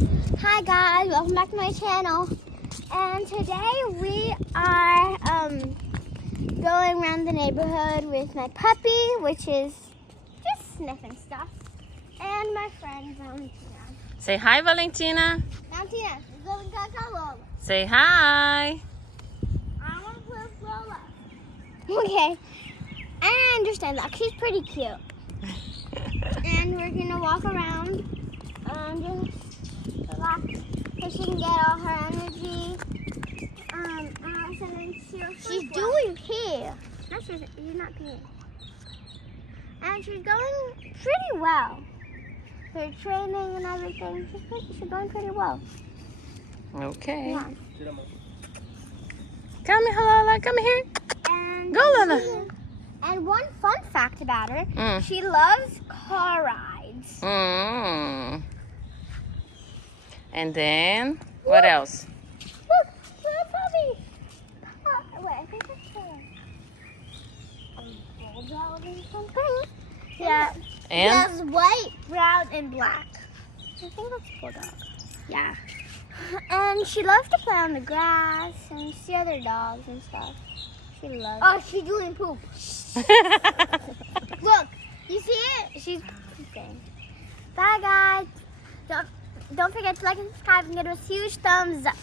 Hi guys, welcome back to my channel. And today we are going around the neighborhood with my puppy, which is just sniffing stuff, and my friend Valentina. Say hi, Valentina. Valentina, we're going to go Lola. Say hi. I want to play with Lola. Okay, I understand that. She's pretty cute. And we're gonna walk around and just relax so she can get all her energy. And then she's doing pee. No, she's not peeing. And she's going pretty well. Her training and everything, she's going pretty well. Okay. Yeah. Come here, Lola. Come here. And Go, Lola. And one fun fact about her, she loves car rides. And then, what else? Look, little puppy. Wait, I think that's a bulldog or something. Yeah. And? It has white, brown, and black. I think that's a bulldog. Yeah. And she loves to play on the grass and see other dogs and stuff. She loves. Oh, she's doing poop. Look, you see it? She's pooping. Bye, guys. Don't forget to like and subscribe and give us a huge thumbs up.